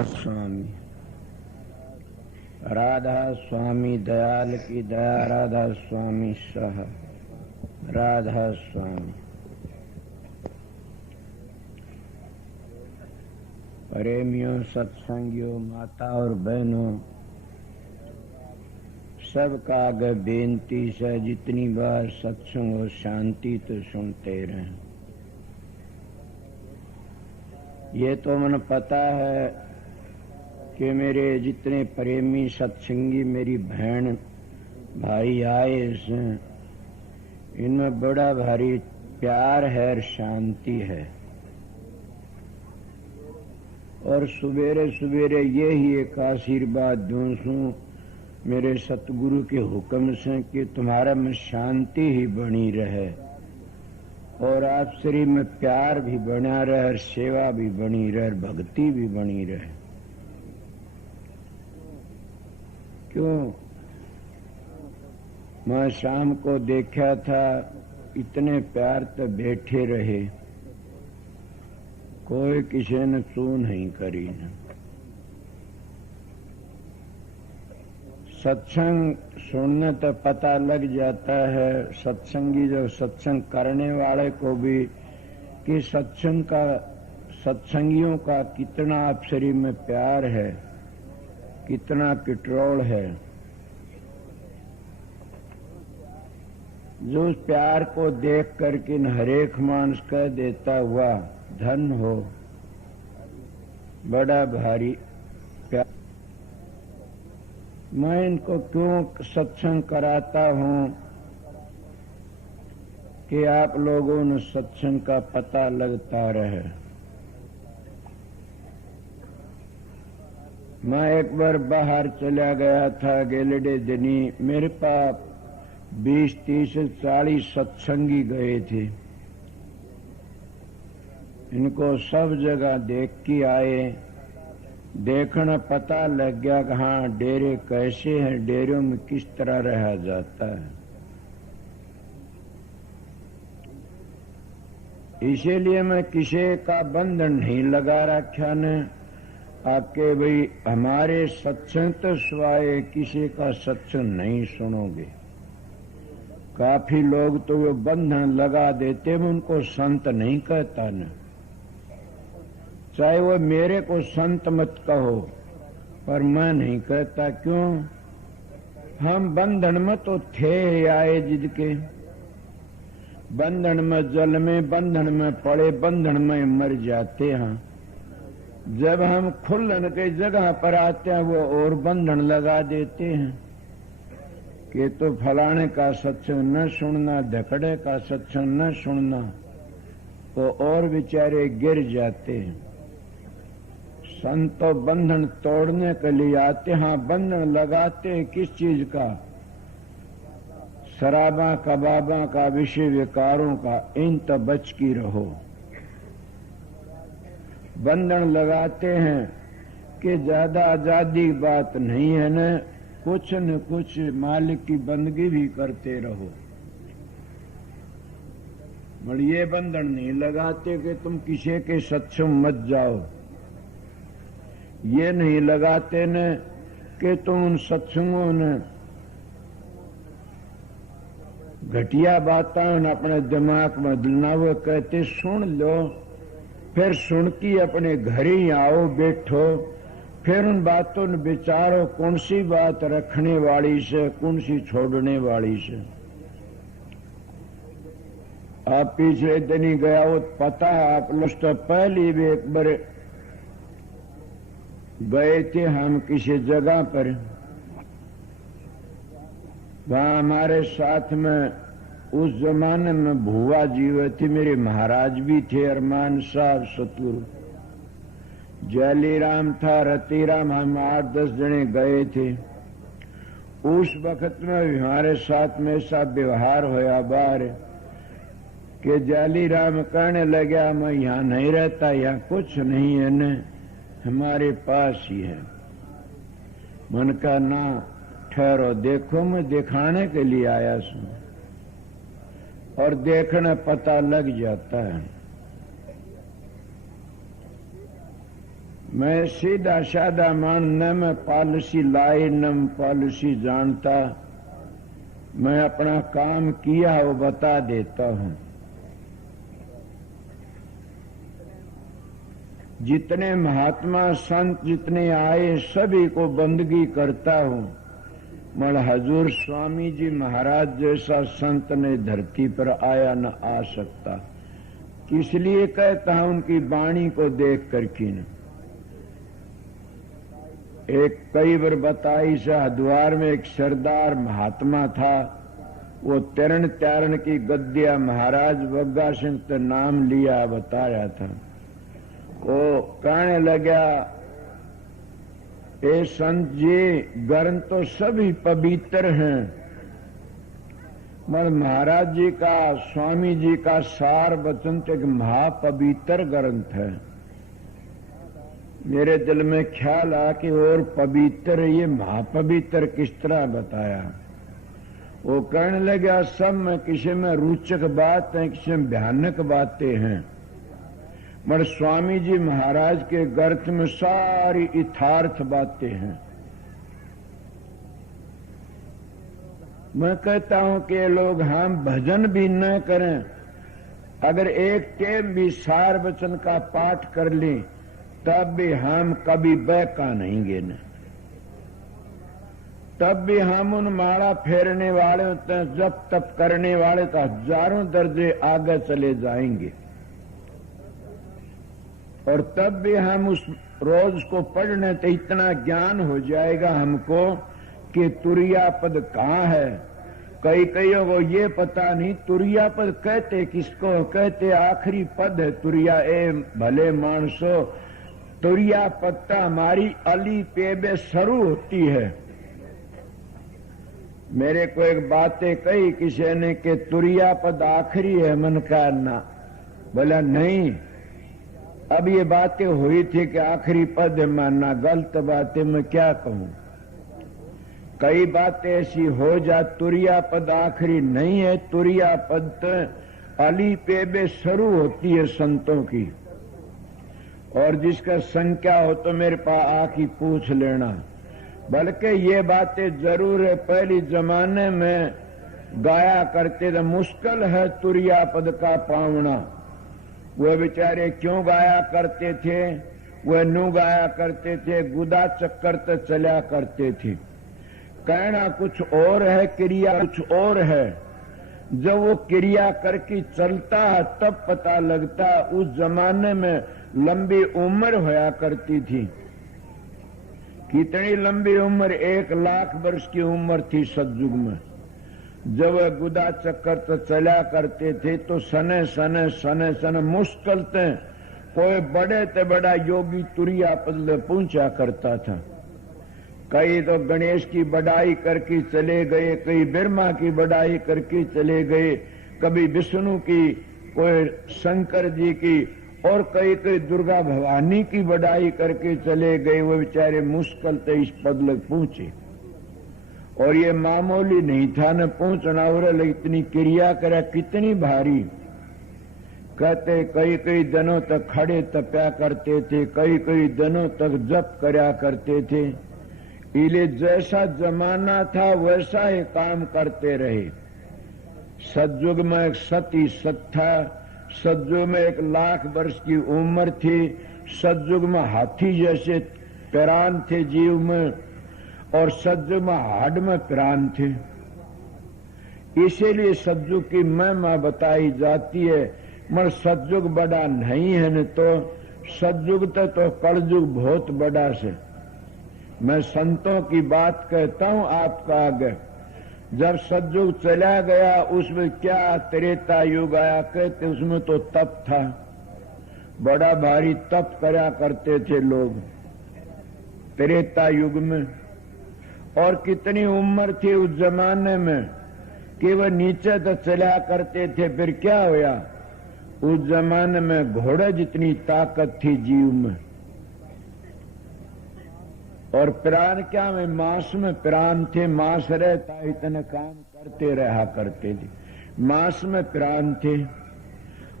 स्वामी राधा स्वामी दयाल की दया, राधा स्वामी सह राधा स्वामी। प्रेमियों, सत्संगियों, माता और बहनों, सबका आगे बेनती से जितनी बार सत्संग हो शांति तो सुनते रहें। ये तो मन पता है कि मेरे जितने प्रेमी सत्संगी मेरी बहन भाई आए हैं, इनमें बड़ा भारी प्यार है और शांति है। और सवेरे सवेरे यही एक आशीर्वाद दूं सूं मेरे सतगुरु के हुक्म से कि तुम्हारा में शांति ही बनी रहे और आप शरीर में प्यार भी बना रहे और सेवा भी बनी रहे और भक्ति भी बनी रहे। क्यों? मैं शाम को देखा था, इतने प्यार तो बैठे रहे, कोई किसी ने चू नहीं करी न। सत्संग सुनने तो पता लग जाता है, सत्संगी जो सत्संग करने वाले को भी, कि सत्संगियों का कितना आप शरीर में प्यार है, कितना कंट्रोल है। जो उस प्यार को देख करके हरेक मानस कह देता हुआ धन हो, बड़ा भारी प्यार। मैं इनको क्यों सत्संग कराता हूं कि आप लोगों ने सत्संग का पता लगता रहे। मैं एक बार बाहर चला गया था गेलडे दिनी, मेरे पास 20, 30, 40 सत्संगी गए थे। इनको सब जगह देख के आए, देखना पता लग गया कि हाँ डेरे कैसे हैं, डेरों में किस तरह रहा जाता है। इसीलिए मैं किसी का बंधन नहीं लगा रखा ने आपके भाई हमारे सत्संग तो सिवाय किसी का सत्संग नहीं सुनोगे। काफी लोग तो वो बंधन लगा देते, मैं उनको संत नहीं कहता न, चाहे वो मेरे को संत मत कहो, पर मैं नहीं कहता। क्यों? हम बंधन में तो थे आए जिद के, बंधन में जल में, बंधन में पड़े, बंधन में मर जाते हैं। जब हम खुलन के जगह पर आते हैं वो और बंधन लगा देते हैं कि तो फलाने का सत्संग न सुनना, धकड़े का सत्संग न सुनना, तो और बेचारे गिर जाते हैं। संत बंधन तोड़ने के लिए आते, हाँ बंधन लगाते किस चीज का? शराबा कबाबा का, विषय विकारों का, इन तो बच की रहो। बंधन लगाते हैं कि ज्यादा आजादी की बात नहीं है न, कुछ न कुछ मालिक की बंदगी भी करते रहो। मगर ये बंधन नहीं लगाते कि तुम किसी के सत्संग मत जाओ। ये नहीं लगाते न कि तुम उन सत्संगों ने घटिया बातें अपने दिमाग में दिलना, वो कहते सुन लो, फिर सुन की अपने घर ही आओ बैठो, फिर उन बातों ने विचारो कौन सी बात रखने वाली से, कौन सी छोड़ने वाली से। आप पिछले दिन ही गया हो, पता है आप लोग तो पहली भी एक बार गए थे हम किसी जगह पर, वहां हमारे साथ में उस जमाने में भुआ जीव थी, मेरे महाराज भी थे, अरमान साहब सतगुरु, जयलीराम था, रतीराम, हम 8-10 जने गए थे। उस वक्त में हमारे साथ में ऐसा व्यवहार होया बाहर कि जयलीराम कहने लगा मैं यहाँ नहीं रहता, यहाँ कुछ नहीं है न, हमारे पास ही है। मन का ना ठहरो, देखो मैं दिखाने के लिए आया हूं, और देखना पता लग जाता है। मैं सीधा साधा मान, न मैं पॉलिसी लाई न मैं पॉलिसी जानता। मैं अपना काम किया वो बता देता हूं। जितने महात्मा संत जितने आए सभी को बंदगी करता हूं, मगर हजूर स्वामी जी महाराज जैसा संत ने धरती पर आया न आ सकता। इसलिए कहता हूं उनकी वाणी को देख करके न। एक कई बार बताई से हरिद्वार में एक सरदार महात्मा था, वो तरण त्यारण की गद्दिया महाराज बग्गा सिंह तो नाम लिया बताया था। वो कहने लगा, ए संत जी ग्रंथ तो सभी पवित्र हैं, मगर महाराज जी का स्वामी जी का सार वचन तो एक महापवित्र ग्रंथ है। मेरे दिल में ख्याल आया कि और पवित्र ये महापवित्र किस तरह बताया। वो कहने लगा, सब में किसी में रोचक बात है, किसी में भयानक बातें हैं, मगर स्वामी जी महाराज के ग्रंथ में सारी यथार्थ बातें हैं। मैं कहता हूं कि ये लोग हम भजन भी न करें, अगर एक टाइम भी सार वचन का पाठ कर लें तब भी हम कभी बहका नहीं गे न। तब भी हम उन माला फेरने वाले जप तप करने वाले तो हजारों दर्जे आगे चले जाएंगे, और तब भी हम उस रोज को पढ़ने तो इतना ज्ञान हो जाएगा हमको कि तुरिया पद कहाँ है। कई कईयों को ये पता नहीं तुरिया पद कहते किसको कहते, आखिरी पद है तुरिया। ए भले मानसो, तुरिया पत्ता हमारी अली पेबे शुरू होती है। मेरे को एक बातें कही किसी ने कि तुरिया पद आखिरी है, मन का ना। बोला नहीं, अब ये बातें हुई थी कि आखिरी पद है, मानना गलत बातें मैं क्या कहूं। कई बातें ऐसी हो जा, तुरिया पद आखिरी नहीं है, तुरिया पद तो अली पेबे शुरू होती है संतों की। और जिसका संख्या हो तो मेरे पास आके पूछ लेना। बल्कि ये बातें जरूर है, पहले जमाने में गाया करते थे, मुश्किल है तुरिया पद का पावना। वे बेचारे क्यों गाया करते थे, वे नू गाया करते थे, गुदा चक्कर तो चला करते थे। कहना कुछ और है, क्रिया कुछ और है। जब वो क्रिया करके चलता है तब पता लगता। उस जमाने में लंबी उम्र होया करती थी। कितनी लंबी उम्र, 1,00,000 वर्ष की उम्र थी सतयुग में। जब गुदा चक्कर तो चला करते थे तो सने सने सने सने मुश्किल थे कोई बड़े ते बड़ा योगी तुरिया पद पहुंचा करता था। कई तो गणेश की बड़ाई करके चले गए, कई ब्रह्मा की बड़ाई करके चले गए, कभी विष्णु की, कोई शंकर जी की, और कई कई दुर्गा भवानी की बड़ाई करके चले गए। वो बेचारे मुश्किल से इस पद लग पहुंचे, और ये मामूली नहीं था न पहुंचना। और इतनी क्रिया करा कितनी भारी। कहते कई कई दिनों तक खड़े तपया करते थे, कई कई दिनों तक जप करया करते थे। इले जैसा जमाना था वैसा ही काम करते रहे। सतयुग में एक सती सत था, सतयुग में 1,00,000 वर्ष की उम्र थी, सतयुग में हाथी जैसे प्राण थे जीव में, और सतयुग में हाड़ में प्राण थे। इसीलिए सतयुग की महिमा बताई जाती है। मगर सतयुग बड़ा नहीं है न, तो सतयुग तो कलयुग बहुत बड़ा से। मैं संतों की बात कहता हूं आपका आगे। जब सतयुग चला गया उसमें क्या त्रेता युग आया, कहते उसमें तो तप था, बड़ा भारी तप करा करते थे लोग त्रेता युग में। और कितनी उम्र थी उस जमाने में कि वह नीचे तो चला करते थे। फिर क्या हुआ, उस जमाने में घोड़े जितनी ताकत थी जीव में, और प्राण क्या में मांस में प्राण थे। मांस रहता इतने काम करते रहा करते थे, मांस में प्राण थे।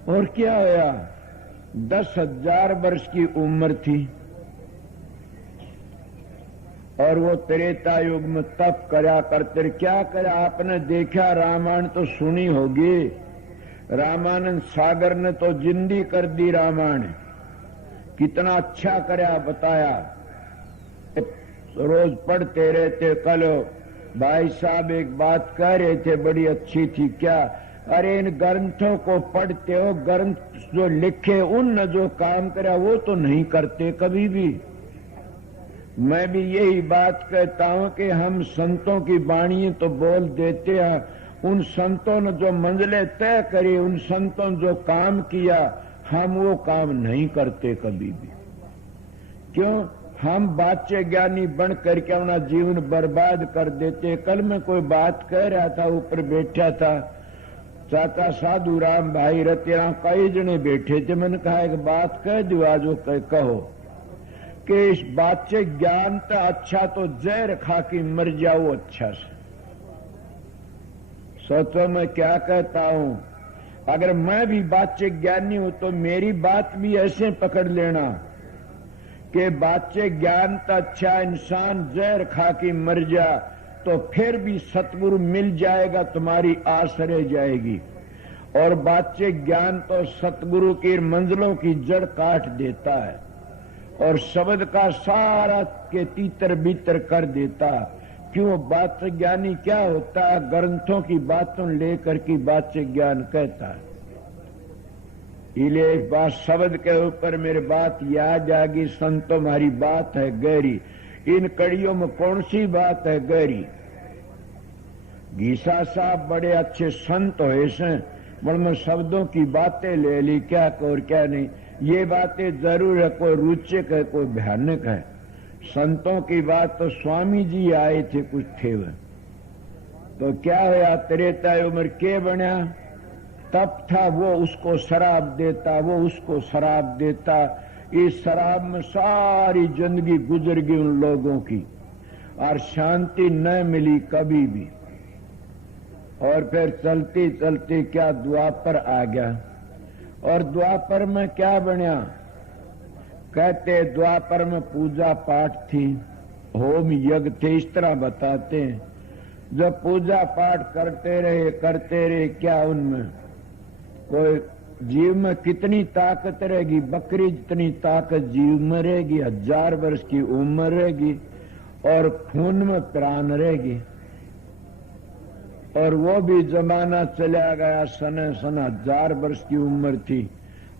और क्या हुआ, 10,000 वर्ष की उम्र थी। और वो त्रेता युग में तप करा करते। क्या करा आपने देखा? रामायण तो सुनी होगी, रामानंद सागर ने तो जिंदी कर दी रामायण। कितना अच्छा करा बताया, रोज पढ़ते रहते। कल भाई साहब एक बात कह रहे थे, बड़ी अच्छी थी। क्या? अरे इन ग्रंथों को पढ़ते हो, ग्रंथ जो लिखे उन जो काम करा वो तो नहीं करते कभी भी। मैं भी यही बात कहता हूं कि हम संतों की वाणी तो बोल देते हैं, उन संतों ने जो मंजिलें तय करी, उन संतों ने जो काम किया, हम वो काम नहीं करते कभी भी। क्यों? हम बाच्य ज्ञानी बन करके अपना जीवन बर्बाद कर देते। कल मैं कोई बात कह रहा था, ऊपर बैठा था चाचा साधु राम भाई रतेरा, कई जने बैठे थे। मैंने कहा एक बात कह दो, आज वो कहो कि इस बाच्य ज्ञान तो अच्छा तो जहर खा के मर जाओ अच्छा से। सोचो मैं क्या कहता हूं, अगर मैं भी बाच्य ज्ञानी हूं तो मेरी बात भी ऐसे पकड़ लेना कि बाच्य ज्ञान तो अच्छा, इंसान जहर खा के मर जा तो फिर भी सतगुरु मिल जाएगा, तुम्हारी आस रह जाएगी। और बाच्य ज्ञान तो सतगुरु की मंजिलों की जड़ काट देता है और शब्द का सारा के तीतर बीतर कर देता। क्यों? बाच्य ज्ञानी क्या होता है? ग्रंथों की बातों लेकर की बाच्य ज्ञान कहता है। इले एक बात शब्द के ऊपर मेरी बात याद आ गई। संतों हमारी बात है गहरी, इन कड़ियों में कौन सी बात है गहरी? गीसा साहब बड़े अच्छे संत हुए से, मैं शब्दों की बातें ले ली, क्या और क्या नहीं। ये बातें जरूर है, कोई रुचिक है, कोई भयानक है। संतों की बात तो स्वामी जी आए थे, कुछ थे वह तो क्या हुआ? त्रेता उम्र के बना तब था, वो उसको शराब देता, वो उसको शराब देता। इस शराब में सारी जिंदगी गुजर गई उन लोगों की और शांति न मिली कभी भी। और फिर चलते चलते क्या द्वापर आ गया। और द्वापर में क्या बना? कहते द्वापर में पूजा पाठ थी, होम यज्ञ थे, इस तरह बताते हैं। जब पूजा पाठ करते रहे, क्या उनमें कोई जीव में कितनी ताकत रहेगी? बकरी जितनी ताकत जीव में रहेगी, 1000 वर्ष की उम्र रहेगी और खून में प्राण रहेगी। और वो भी जमाना चला गया, सन 1000 वर्ष की उम्र थी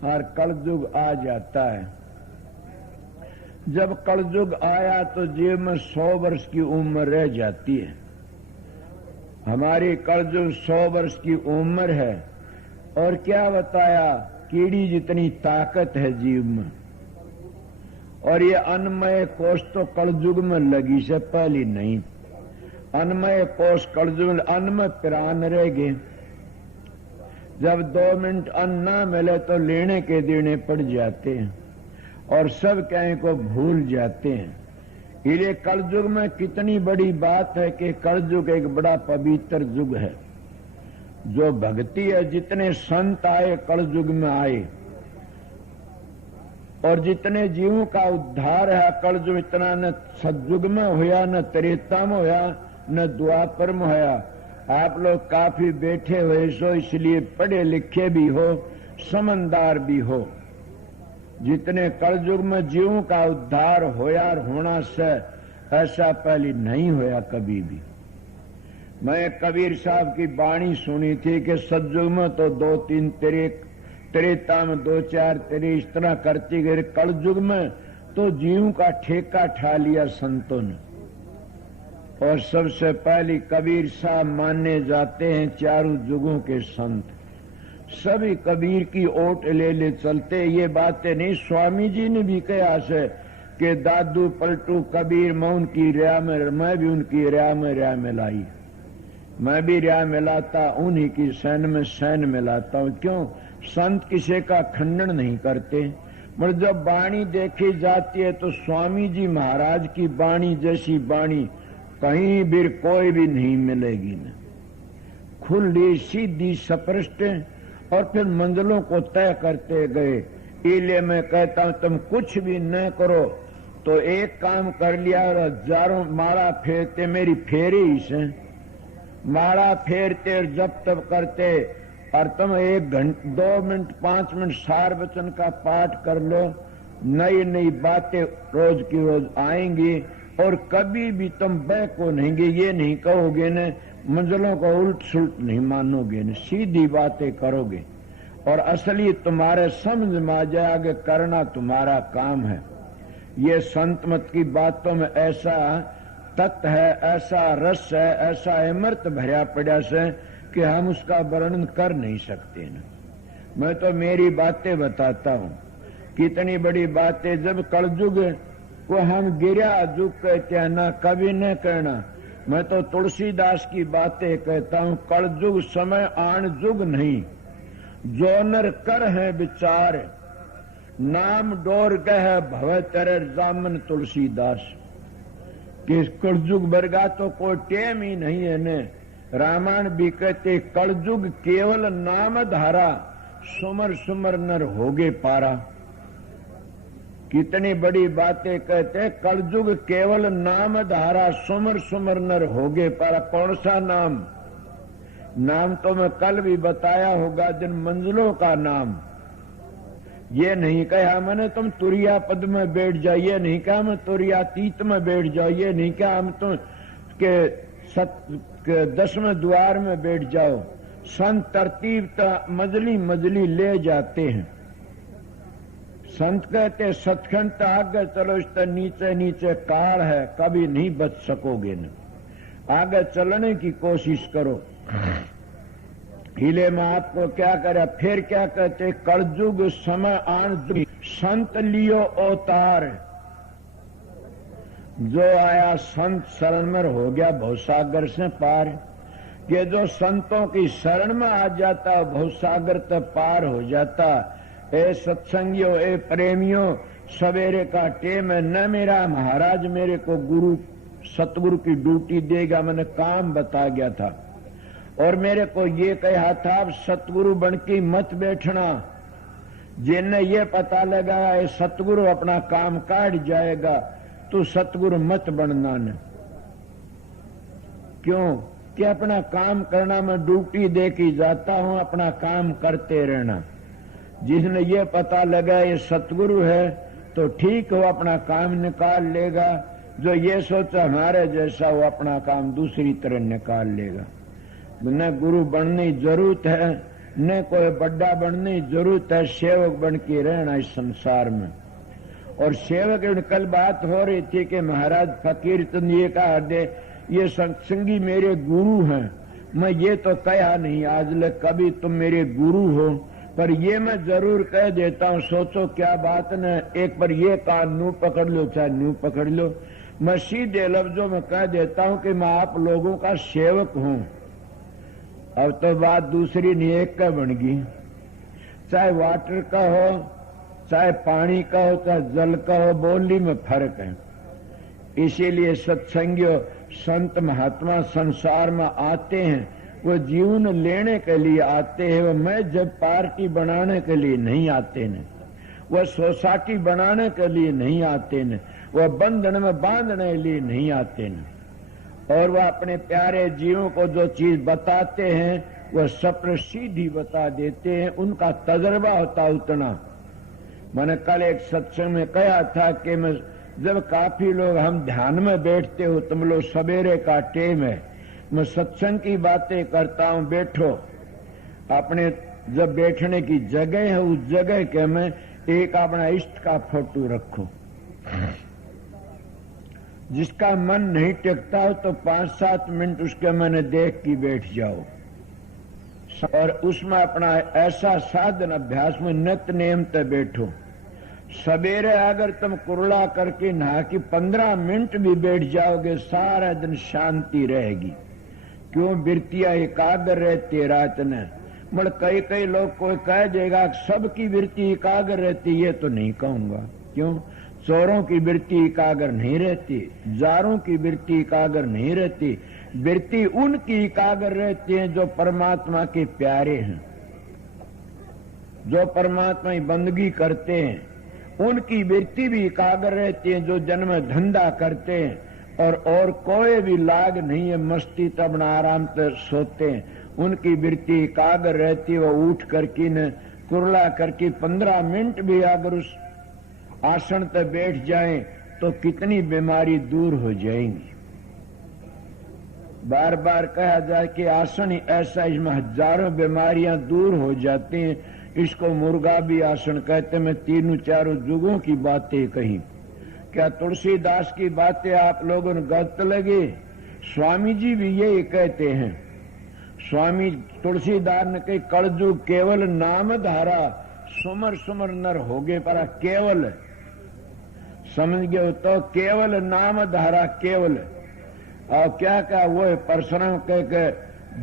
और कलयुग आ जाता है। जब कलयुग आया तो जीव में 100 वर्ष की उम्र रह जाती है। हमारी कलयुग 100 वर्ष की उम्र है। और क्या बताया? कीड़ी जितनी ताकत है जीव में। और ये अन्नमय कोष तो कलयुग में लगी से पहली नहीं। अन्नमय कोष कलयुग में, अन्न में प्राण रहेगे। जब 2 मिनट अन्न न मिले तो लेने के देने पड़ जाते हैं और सब कहीं को भूल जाते हैं। इसलिए कलयुग में कितनी बड़ी बात है कि कलयुग एक बड़ा पवित्र युग है। जो भक्ति है, जितने संत आए कलयुग में आए और जितने जीवों का उद्धार है कलयुग, इतना न सतयुग में हुआ, न त्रेता में हुआ, न द्वापर में हुआ। आप लोग काफी बैठे हुए सो, इसलिए पढ़े लिखे भी हो, समझदार भी हो। जितने कलयुग में जीवों का उद्धार होया और होना से ऐसा पहले नहीं होया कभी भी। मैं कबीर साहब की वाणी सुनी थी कि सतयुग में तो 2-3 त्रेता में 2-4 तेरे इस तरह करती गए, कलयुग में तो जीवों का ठेका ठा लिया संतों ने। और सबसे पहले कबीर साहब माने जाते हैं चारों युगों के संत। सभी कबीर की ओट ले ले चलते। ये बातें नहीं, स्वामी जी ने भी कहा से कि दादू पलटू कबीर मैं उनकी रिया में, मैं भी उनकी रिया में लाई। मैं भी रिया मिलाता, उन्हीं की सैन में सैन मिलाता हूं। क्यों? संत किसी का खंडन नहीं करते। मगर जब वाणी देखी जाती है तो स्वामी जी महाराज की वाणी जैसी वाणी कहीं भी कोई भी नहीं मिलेगी न। खुली सीधी स्पष्ट और फिर मंजिलों को तय करते गए। इसलिए मैं कहता हूं तुम कुछ भी न करो, तो एक काम कर लिया और हजारों माला फेरते, मेरी फेरी ही से माला फेरते और जब तब करते, और तुम 1 घंटे 2 मिनट 5 मिनट सार वचन का पाठ कर लो, नई नई बातें रोज की रोज आएंगी और कभी भी तुम बह को नहींगे, ये नहीं कहोगे न, मंजिलों को उल्ट सुल्ट नहीं मानोगे न, सीधी बातें करोगे और असली तुम्हारे समझ में आ जाएगा, करना तुम्हारा काम है। ये संत मत की बातों में ऐसा तत्व है, ऐसा रस है, ऐसा अमृत भरा पड़ा से कि हम उसका वर्णन कर नहीं सकते न। मैं तो मेरी बातें बताता हूँ, कितनी बड़ी बातें। जब कलयुग को हम गिरा जुग कहते हैं ना, कभी न कहना। मैं तो तुलसीदास की बातें कहता हूँ, कलयुग समय आन जुग नहीं, जो नर कर है विचार, नाम डोर कह भव तेरे जामन तुलसीदास। कि कलयुग वर्गा तो कोई टेम ही नहीं है ने। रामायण भी कहते कलयुग केवल नाम धारा, सुमर सुमर नर होगे पारा। कितनी बड़ी बातें कहते, कलयुग केवल नाम धारा, सुमर सुमर नर होगे पारा। कौन सा नाम? नाम तो मैं कल भी बताया होगा, जिन मंजिलों का नाम। ये नहीं कहा मैंने तुम तुरिया पद में बैठ जाओ, ये नहीं कहा मैं तुरिया तीत में बैठ जाओ, ये नहीं कहा हम तुम के 10वें द्वार में बैठ जाओ। संत तरतीब मजली मजली ले जाते हैं। संत कहते सचखंड आगे चलो, इस तरह नीचे नीचे कार है, कभी नहीं बच सकोगे न। आगे चलने की कोशिश करो। हिले में आपको क्या करे, फिर क्या कहते, कलयुग समय आन संत लियो अवतार। जो आया संत शरण में हो गया भवसागर से पार। ये जो संतों की शरण में आ जाता भवसागर तक पार हो जाता। ए सत्संगियों, ए प्रेमियों, सवेरे का टेम है न, मेरा महाराज मेरे को गुरु सतगुरु की ड्यूटी देगा, मैंने काम बता गया था और मेरे को ये कहा था अब सतगुरु बन के मत बैठना। जिन्हें ये पता लगा ये सतगुरु अपना काम काट जाएगा, तो सतगुरु मत बनना न। क्यों? कि अपना काम करना, मैं ड्यूटी दे के जाता हूं, अपना काम करते रहना। जिसने ये पता लगा ये सतगुरु है तो ठीक हो, अपना काम निकाल लेगा। जो ये सोचा हमारे जैसा, वो अपना काम दूसरी तरह निकाल लेगा। न गुरु बनने की जरूरत है, न कोई बड़ा बनने की जरूरत है, सेवक बन के रहना इस संसार में। और सेवक, कल बात हो रही थी कि महाराज फकीर चंद ये कहा दे, ये सत्संगी मेरे गुरु हैं। मैं ये तो कहा नहीं आज ले कभी तुम मेरे गुरु हो, पर ये मैं जरूर कह देता हूँ। सोचो क्या बात न, एक बार ये कान नू पकड़ लो चाहे नू पकड़ लो। मैं सीधे लफ्जों में कह देता हूँ कि मैं आप लोगों का सेवक हूँ। अब तो बात दूसरी नहीं, एक का बन गई। चाहे वाटर का हो, चाहे पानी का हो, चाहे जल का हो, बोली में फर्क है। इसीलिए सत्संगियों, संत महात्मा संसार में आते हैं, वो जीवन लेने के लिए आते हैं। वो मैं जब पार्टी बनाने के लिए नहीं आते न, वो सोसाइटी बनाने के लिए नहीं आते न, वो बंधन में बांधने के लिए नहीं आते न। और वह अपने प्यारे जीवों को जो चीज बताते हैं वह सप्र सीधी बता देते हैं। उनका तजर्बा होता उतना। मैंने कल एक सत्संग में कहा था कि मैं जब काफी लोग हम ध्यान में बैठते हो, तुम लोग सवेरे का टेम है, मैं सत्संग की बातें करता हूं, बैठो। अपने जब बैठने की जगह है उस जगह के में एक अपना इष्ट का फोटो रखो। जिसका मन नहीं टिकता हो तो 5-7 मिनट उसके मैंने देख के बैठ जाओ और उसमें अपना ऐसा साधन अभ्यास में नित्य नियम से बैठो। सवेरे अगर तुम कुरला करके नहा के 15 मिनट भी बैठ जाओगे, सारा दिन शांति रहेगी। क्यों? वृत्तियां एकाग्र रहती रात में। मगर कई लोग कोई कह देगा सबकी वृत्ति एकाग्र रहती, ये तो नहीं कहूंगा। क्यों? चोरों की वृत्ति एकाग्र नहीं रहती, जारों की वृत्ति एकाग्र नहीं रहती। वृत्ति उनकी एकाग्र रहती है जो परमात्मा के प्यारे हैं, जो परमात्मा की बंदगी करते हैं। उनकी वृत्ति भी एकाग्र रहती है, जो जन्म धंधा करते हैं और कोई भी लाग नहीं है, मस्ती तब न आराम से सोते हैं, उनकी वृत्ति एकाग्र रहती है। वो उठ करके न कुरला करके 15 मिनट भी अगर उस आसन पर बैठ जाएं तो कितनी बीमारी दूर हो जाएंगी। बार बार कहा जाए कि आसन ही ऐसा, इसमें हजारों बीमारियां दूर हो जाती हैं। इसको मुर्गा भी आसन कहते। मैं तीनों चारों युगों की बातें कही। क्या तुलसीदास की बातें आप लोगों ने गलत लगे? स्वामी जी भी यही कहते हैं। स्वामी तुलसीदास ने कही कलयुग केवल नाम धारा, सुमर सुमर नर होगे पर केवल, समझ गए तो केवल नाम धारा केवल। और क्या क्या वो परशुराम कह के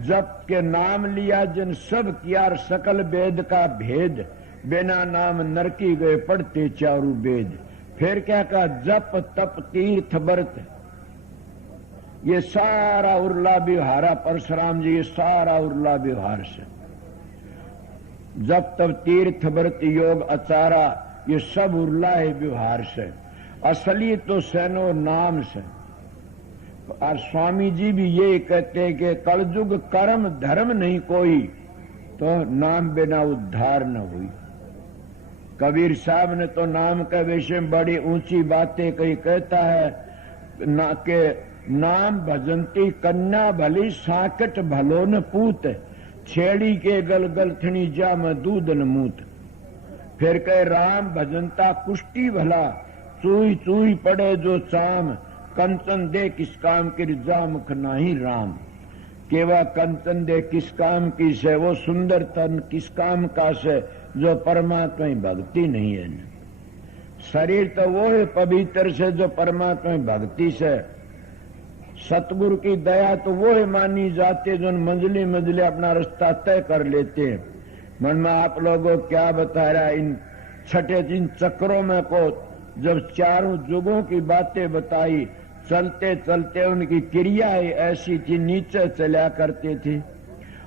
जप के नाम लिया जिन सब किया सकल वेद का भेद, बिना नाम नरकी गए पढ़ते चारू वेद। फिर क्या कहा जप तप तीर्थ व्रत, ये सारा उर्ला व्यवहारा परशुराम जी, ये सारा उर्ला व्यवहार से। जप तप तीर्थ व्रत योग आचारा, ये सब उर्ला है व्यवहार से। असली तो सैनो नाम से। और स्वामी जी भी ये कहते हैं कि कलयुग कर्म धर्म नहीं कोई, तो नाम बिना उद्धार न हुई। कबीर साहब ने तो नाम के विषय में बड़ी ऊंची बातें कही। कहता है ना के नाम भजंती कन्या भली, साकट भलो न पूत, छेड़ी के गल गलथनी जा में दूध न मूत। फिर कहे राम भजंता कुष्टी भला, चूई चूई पड़े जो चाम, कंचन दे किस काम की जा मुख नाही राम। केवा कंचन दे किस काम की से, वो सुंदर तन किस काम का से, जो परमात्मा भक्ति नहीं है। शरीर तो वो है पवित्र से जो परमात्मा भक्ति से। सतगुरु की दया तो वो है मानी जाती जो मंजिले मंजिले अपना रास्ता तय कर लेते हैं। मन में आप लोगों को क्या बता रहा, इन छठे इन चक्रों में को जब चारों युगों की बातें बताई, चलते चलते उनकी क्रियाएं ऐसी थी, नीचे चला करते थे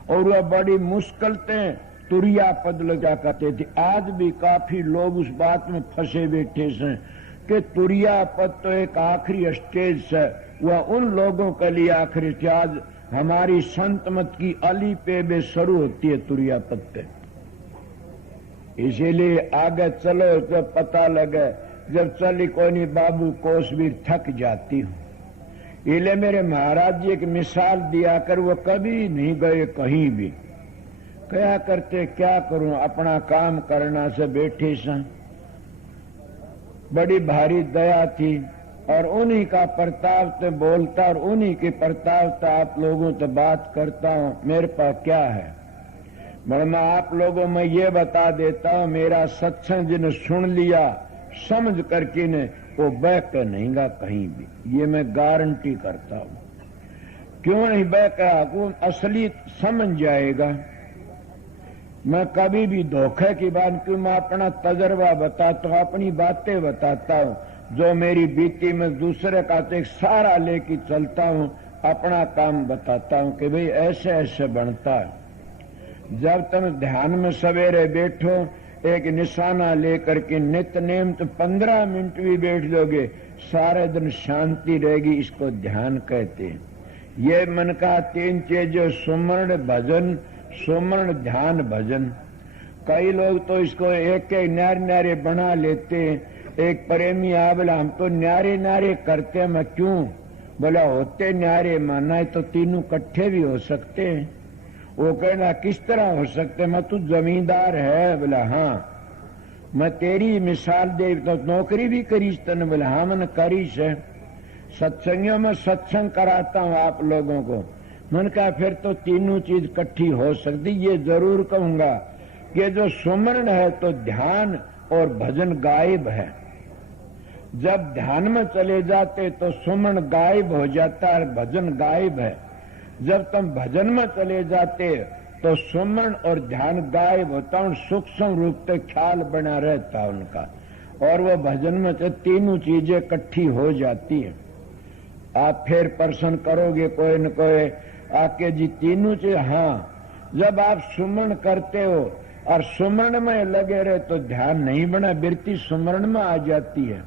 और वह बड़ी मुश्किल से तुरिया पद लगा करते थे। आज भी काफी लोग उस बात में फंसे बैठे हैं कि तुरिया पद तो एक आखिरी स्टेज है, वह उन लोगों के लिए आखिरी थी। आज हमारी संत मत की अली पे बे शुरू होती है तुरिया पद पे। इसीलिए आगे चलो जब पता लगे, जब चली कोई नहीं बाबू कोस भी थक जाती हूं। इसलिए मेरे महाराज जी एक मिसाल दिया कर, वो कभी नहीं गए कहीं भी। क्या करते क्या करूं, अपना काम करना से बैठे सा। बड़ी भारी दया थी और उन्हीं का प्रताप से बोलता और उन्हीं के प्रताप से आप लोगों से बात करता हूं। मेरे पास क्या है, मैं आप लोगों में ये बता देता हूं, मेरा सत्संग जिन्हें सुन लिया समझ करके ने वो बैक नहीं गा कहीं भी, ये मैं गारंटी करता हूं। क्यों नहीं बैक, वो असली समझ जाएगा। मैं कभी भी धोखे की बात क्यों, मैं अपना तजर्बा बताता हूं, अपनी बातें बताता हूं, जो मेरी बीती में दूसरे का तो एक सारा लेके चलता हूं, अपना काम बताता हूं कि भाई ऐसे ऐसे बनता है। जब तुम ध्यान में सवेरे बैठो, एक निशाना लेकर के नित्य नेम तो 15 मिनट भी बैठ लोगे, सारे दिन शांति रहेगी। इसको ध्यान कहते हैं। ये मन का 3 चीजें, सुमरण भजन, सुमरण ध्यान भजन। कई लोग तो इसको एक एक न्यारे न्यारे बना लेते हैं। एक प्रेमी आ बोला हम तो न्यारे न्यारे करते हैं। मैं क्यों बोला, होते न्यारे माना है तो तीनों इकट्ठे भी हो सकते हैं। वो कहना किस तरह हो सकते, मैं तू जमींदार है? बोला हाँ। मैं तेरी मिसाल दे तो नौकरी भी करीस तने? बोला हाँ मैंने करीस है। सत्संगियों में सत्संग कराता हूं आप लोगों को। मैंने कहा फिर तो तीनों चीज इकट्ठी हो सकती। ये जरूर कहूंगा कि जो सुमरण है तो ध्यान और भजन गायब है। जब ध्यान में चले जाते तो सुमरण गायब हो जाता है, भजन गायब है। जब तुम भजन में चले जाते तो सुमरण और ध्यान गायब होता है, सूक्ष्म रूप से ख्याल बना रहता है उनका, और वो भजन में तो तीनों चीजें इकट्ठी हो जाती है। आप फिर प्रश्न करोगे कोई न कोई आके जी तीनों चीज, हाँ जब आप सुमरण करते हो और सुमरण में लगे रहे तो ध्यान नहीं बना, बिरती सुमरण में आ जाती है।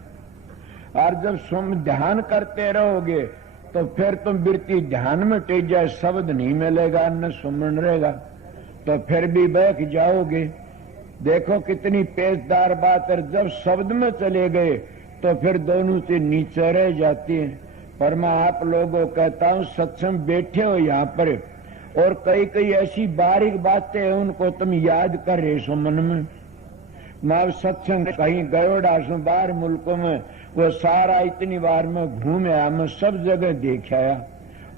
और जब ध्यान करते रहोगे तो फिर तुम बिरती ध्यान में टेक जाए, शब्द नहीं मिलेगा न सुमरण रहेगा, तो फिर भी बैठ जाओगे। देखो कितनी पेचदार बात है। जब शब्द में चले गए तो फिर दोनों से नीचे रह जाती है। पर मैं आप लोगों को कहता हूं, सत्संग बैठे हो यहाँ पर और कई कई ऐसी बारीक बातें हैं उनको तुम याद कर रहे सो मन में। मैं सत्संग कहीं गयोड़ा सो बाहर मुल्कों में, वो सारा इतनी बार में घूम आया, मैं सब जगह देख आया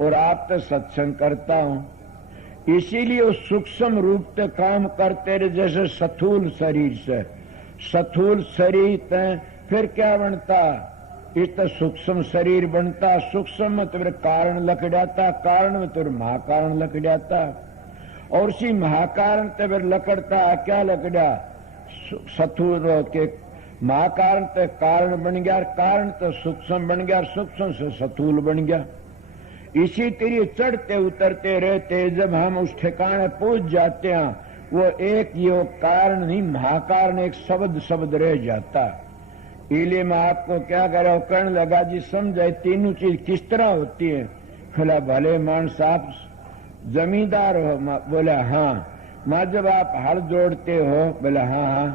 और आप तो सत्संग करता हूं। इसीलिए उस सूक्ष्म रूप से काम करते रहे, जैसे स्थूल शरीर से। स्थूल शरीर फिर क्या बनता, इस तो सूक्ष्म शरीर बनता। सूक्ष्म में तो कारण लग जाता, कारण में तो महाकारण लग जाता, और उसी महाकारण तो फिर लकड़ता क्या लग गया, स्थूल के महाकारण तो कारण बन गया, कारण तो सूक्ष्म बन गया, सूक्ष्म से स्थूल बन गया। इसी तरह चढ़ते उतरते रहते, जब हम उस ठिकाने पहुंच जाते हैं, वो एक ये कारण नहीं, महाकारण एक शब्द रह जाता। इसलिए मैं आपको क्या कह रहा हूं, कहने लगा जी समझे तीनों चीज किस तरह होती है। बोला भले मानस आप जमींदार हो, बोला हाँ। मां जब आप हल जोड़ते हो, बोला हाँ हाँ।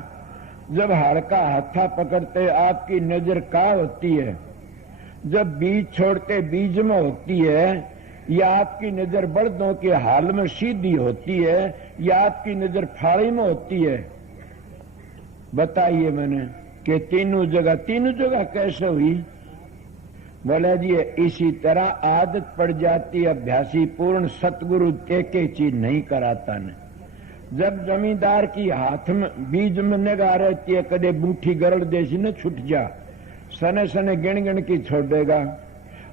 जब हल का हत्था पकड़ते आपकी नजर कहाँ होती है, जब बीज छोड़ते बीज में होती है, या आपकी नजर बड़दों के हाल में सीधी होती है, या आपकी नजर फाड़ी में होती है, बताइए मैंने कि तीनों जगह कैसे हुई। बोला जी इसी तरह आदत पड़ जाती, अभ्यासी पूर्ण सतगुरु के चीज नहीं कराता ने। जब जमींदार की हाथ में बीज में निगाह रहती है, कदे बूठी गरड़ देसी न छुट जा, सने सने गिण गिण की छोड़ देगा,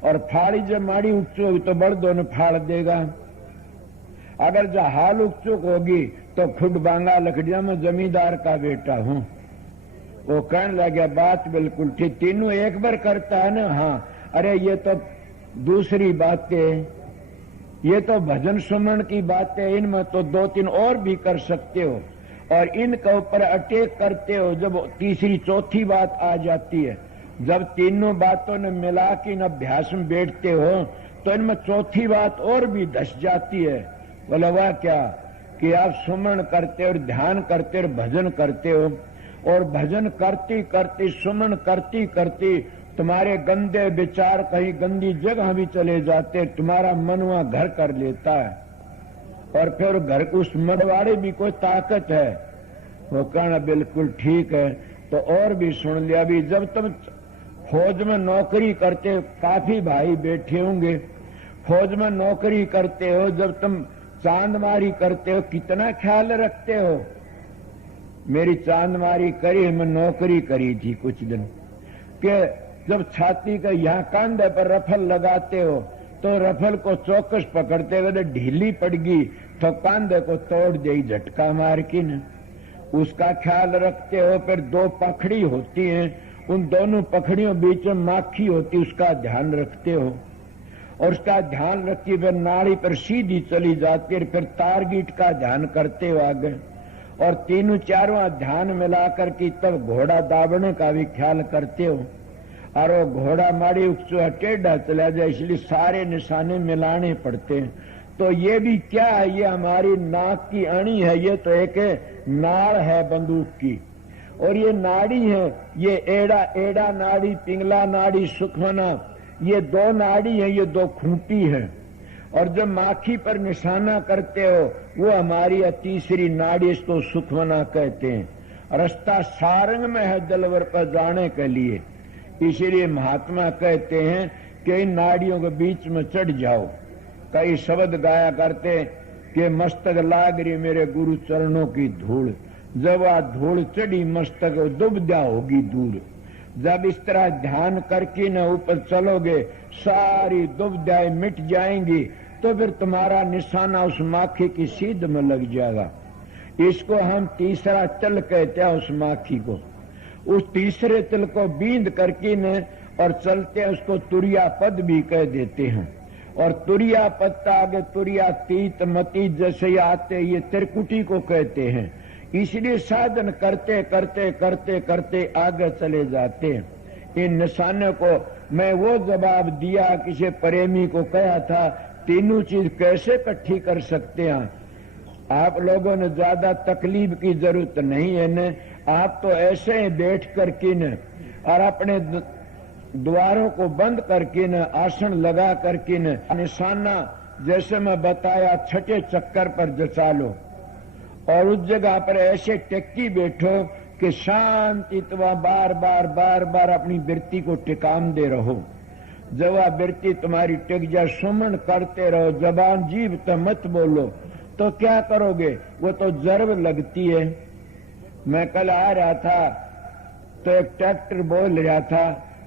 और फाड़ी जब माड़ी उच्चो होगी तो बड़दों ने फाड़ देगा। अगर जो हाल उच्चुक होगी तो खुद बांगा लकड़िया में जमींदार का बेटा हूं। वो कहने लगे बात बिल्कुल ठीक, तीनों एक बार करता है ना। हाँ, अरे ये तो दूसरी बातें, ये तो भजन सुमरण की बातें, इनमें तो दो तीन और भी कर सकते हो, और इनके ऊपर अटैक करते हो। जब तीसरी चौथी बात आ जाती है, जब तीनों बातों ने मिला के इन अभ्यास में बैठते हो, तो इनमें चौथी बात और भी धस जाती है। बोला वह क्या कि आप सुमरण करते और ध्यान करते और भजन करते हो, और भजन करती करती सुमन करती करती तुम्हारे गंदे विचार कहीं गंदी जगह भी चले जाते, तुम्हारा मन वहां घर कर लेता है, और फिर घर उस मरवाड़े भी कोई ताकत है। वो कहना बिल्कुल ठीक है। तो और भी सुन लिया। भी जब तुम फौज में नौकरी करते, काफी भाई बैठे होंगे, फौज में नौकरी करते हो, जब तुम चांदमारी करते हो कितना ख्याल रखते हो। मेरी चांदमारी करी, मैं नौकरी करी थी कुछ दिन, कि जब छाती का यहाँ कांधे पर रफल लगाते हो तो रफल को चौकस पकड़ते हुए ढीली पड़ गई तो कांधे को तोड़ दे झटका मार की न, उसका ख्याल रखते हो। फिर दो पखड़ी होती हैं, उन दोनों पखड़ियों बीच में माखी होती, उसका ध्यान रखते हो, और उसका ध्यान रखती फिर नाड़ी पर सीधी चली जाती है। फिर टारगेट का ध्यान करते हो आगे, और तीनों चारों ध्यान मिलाकर के तब घोड़ा दाबने का भी ख्याल करते हो, और वो घोड़ा माड़ी उच्चो टेढ़ा चला जाए, इसलिए सारे निशाने मिलाने पड़ते हैं। तो ये भी क्या है, ये हमारी नाक की अणी है, ये तो एक नाड़ है बंदूक की, और ये नाड़ी है, ये एड़ा नाड़ी, पिंगला नाड़ी, सुखमना, ये दो नाड़ी है, ये दो खूंटी है। और जब माखी पर निशाना करते हो वो हमारी तीसरी नाड़ी, इसको सुखमना कहते हैं। रास्ता सारंग में है जलवर पर जाने के लिए, इसीलिए महात्मा कहते हैं कि इन नाड़ियों के बीच में चढ़ जाओ। कई शब्द गाया करते कि मस्तक लाग रही मेरे गुरु चरणों की धूल, जब आ धूल चढ़ी मस्तक दुबदा होगी दूर। जब इस तरह ध्यान करके न ऊपर चलोगे सारी दुविधाएं मिट जाएंगी, तो फिर तुम्हारा निशाना उस माखी की सीध में लग जाएगा। इसको हम तीसरा तिल कहते हैं। उस माखी को, उस तीसरे तिल को बींद करके न और चलते हैं, उसको तुरिया पद भी कह देते हैं। और तुरिया पत्ता आगे तुरिया तीत मती जैसे आते, ये त्रिकुटी को कहते हैं। इसलिए साधन करते करते करते करते आगे चले जाते हैं। इन निशानों को मैं वो जवाब दिया, किसी प्रेमी को कहा था, तीनों चीज कैसे इकट्ठी कर सकते हैं? आप लोगों ने ज्यादा तकलीफ की जरूरत नहीं है न, आप तो ऐसे ही बैठ करके न और अपने द्वारों को बंद करके न, आसन लगा करके न, निशाना जैसे मैं बताया छठे चक्कर पर जचा लो और उस जगह पर ऐसे टेकी बैठो कि शांति तो बार बार बार बार अपनी वृत्ति को टिकाम दे रहो। जब वह वृत्ति तुम्हारी टिक जाए, सुमन करते रहो, जबान जीभ तो मत बोलो, तो क्या करोगे? वो तो जर्ब लगती है। मैं कल आ रहा था तो एक ट्रैक्टर बोल रहा था,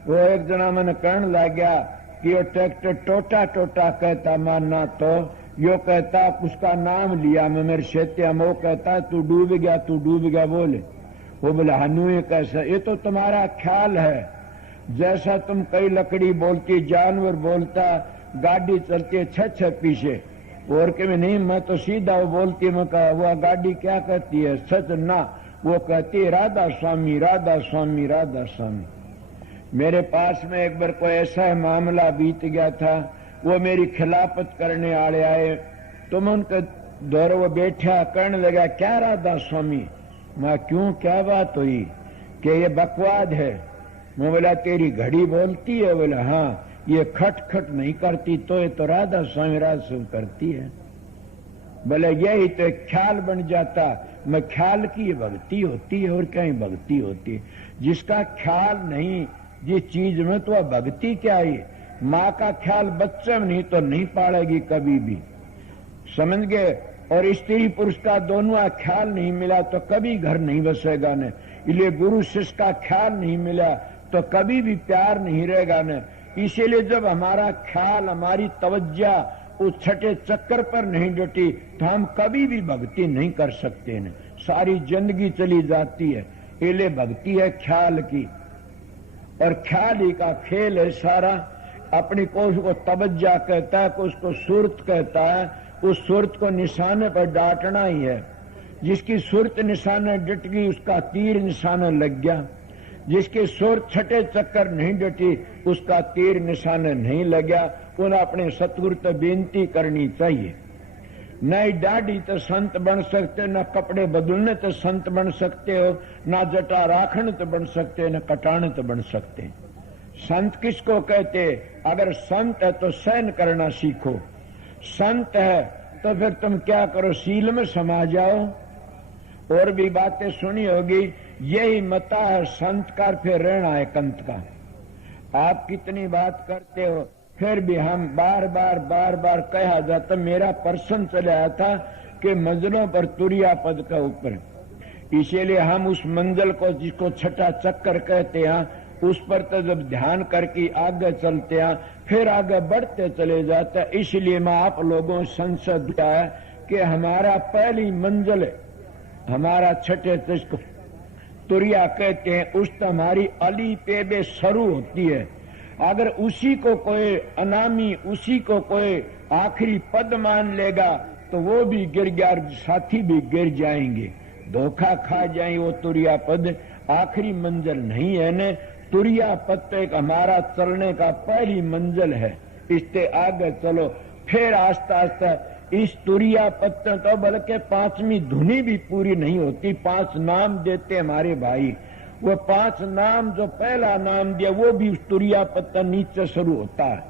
वो एक जना मैंने कहने लग गया कि वो ट्रैक्टर टोटा टोटा कहता, मानना तो यो कहता, उसका नाम लिया मैं मेरे शेत्या में, वो कहता तू डूब गया बोले। वो बोले हनु ये कैसा? ये तो तुम्हारा ख्याल है। जैसा तुम कई लकड़ी बोलती, जानवर बोलता, गाड़ी चलती है छह पीछे, और के में नहीं, मैं तो सीधा वो बोलती, मैं कहा वो गाड़ी क्या कहती है? सच ना, वो कहती है राधा स्वामी राधा स्वामी राधा स्वामी। मेरे पास में एक बार कोई ऐसा मामला बीत गया था, वो मेरी खिलाफत करने आड़े आए, तो मैं उनके दौर वो बैठा, कहने लगा क्या राधा स्वामी? मैं क्यों, क्या बात हुई? कि ये बकवाद है। मैं बोला तेरी घड़ी बोलती है? बोला हाँ। ये खट खट नहीं करती तो ये तो राधा स्वामी राधा स्वामी करती है। बोले यही तो ख्याल बन जाता। मैं ख्याल की भक्ति होती है और कहीं भक्ति होती है। जिसका ख्याल नहीं जिस चीज में, तो वह भक्ति क्या है? माँ का ख्याल बच्चे में नहीं तो नहीं पालेगी कभी भी, समझ गए? और स्त्री पुरुष का दोनों ख्याल नहीं मिला तो कभी घर नहीं बसेगा न। इसलिए गुरु शिष्य का ख्याल नहीं मिला तो कभी भी प्यार नहीं रहेगा न। इसीलिए जब हमारा ख्याल, हमारी तवज्जा उस छठे चक्कर पर नहीं डटी तो हम कभी भी भक्ति नहीं कर सकते न। सारी जिंदगी चली जाती है। इसलिए भक्ति है ख्याल की, और ख्याल ही का खेल है सारा। अपनी को उसको तवज्जा कहता है, को उसको सूरत कहता है। उस सूरत को निशाने पर डांटना ही है। जिसकी सूरत निशाने डट गई उसका तीर निशाना लग गया। जिसकी सूरत छठे चक्कर नहीं डटी उसका तीर निशाने नहीं लगा। उन्हें अपने सतगुरु से बेनती करनी चाहिए। न दाढ़ी तो संत बन सकते, न कपड़े बदलने तो संत बन सकते हो, न जटा राखने तो बन सकते, न कटाने तो बन सकते। संत किसको कहते? अगर संत है तो सहन करना सीखो। संत है तो फिर तुम क्या करो? सील में समा जाओ। और भी बातें सुनी होगी, यही मता है संत का, फिर रहना है कंत का। आप कितनी बात करते हो, फिर भी हम बार बार कहा जाता। मेरा प्रश्न चला आया था कि मंजिलों पर तुरिया पद का ऊपर, इसीलिए हम उस मंजिल को जिसको छठा चक्कर कहते हैं उस पर तो जब ध्यान करके आगे चलते हैं फिर आगे बढ़ते चले जाते। इसलिए मैं आप लोगों संसद दिया है कि हमारा पहली मंजिल, हमारा छठे चक्कर तुरिया कहते हैं, उस तो हमारी अली पेबे शुरू होती है। अगर उसी को कोई अनामी, उसी को कोई आखिरी पद मान लेगा तो वो भी गिर गया, साथी भी गिर जाएंगे, धोखा खा जाएंगे। वो तुरिया पद आखिरी मंजिल नहीं है न। तुरिया पद तो एक हमारा चलने का पहली मंजिल है। इससे आगे चलो, फिर आस्ता आस्ता इस तुरिया पद तो बल्कि पांचवी धुनी भी पूरी नहीं होती। 5 नाम देते हमारे भाई, वो 5 नाम जो पहला नाम दिया वो भी उस तुरिया पद नीचे शुरू होता है,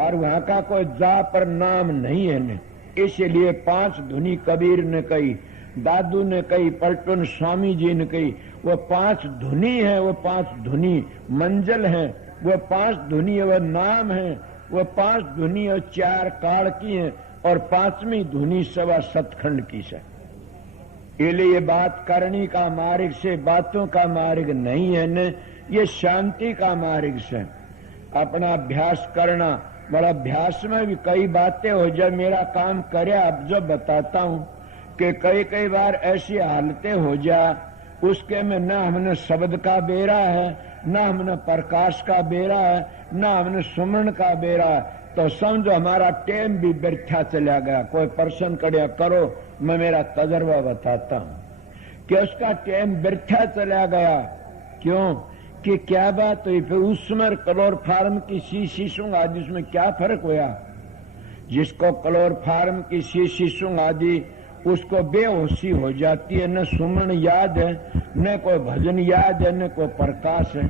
और वहां का कोई जा पर नाम नहीं है न। इसलिए 5 धुनी कबीर ने कही, दादू ने कही, पलटन स्वामी जी ने कही। वो 5 धुनी है, वो 5 धुनी मंजिल है, वो 5 धुनी वो नाम है, वो 5 धुनी और 4 काल की है, और 5वीं धुनी सवा सतखंड की है। इसलिए ये बात करनी का मार्ग से, बातों का मार्ग नहीं है न, ये शांति का मार्ग से अपना अभ्यास करना। बड़ा अभ्यास में भी कई बातें हो जाए, मेरा काम करे अब जो बताता हूं कि कई बार ऐसी हालतें हो जा उसके में न हमने शब्द का बेरा है, न हमने प्रकाश का बेरा है, न हमने सुमन का बेरा है, तो समझो हमारा टाइम भी व्यर्था चला गया। कोई प्रश्न करिया करो, मैं मेरा तजर्बा बताता हूं कि उसका टाइम व्यर्था चला गया। क्यों कि क्या बात हुई? फिर उस समय क्लोरोफार्म की शीशी सूंघ आदि उसमें क्या फर्क हुआ? जिसको क्लोरोफार्म की शीशी सूंघ आदि उसको बेहोशी हो जाती है, न सुमन याद है, न कोई भजन याद है, न कोई प्रकाश है।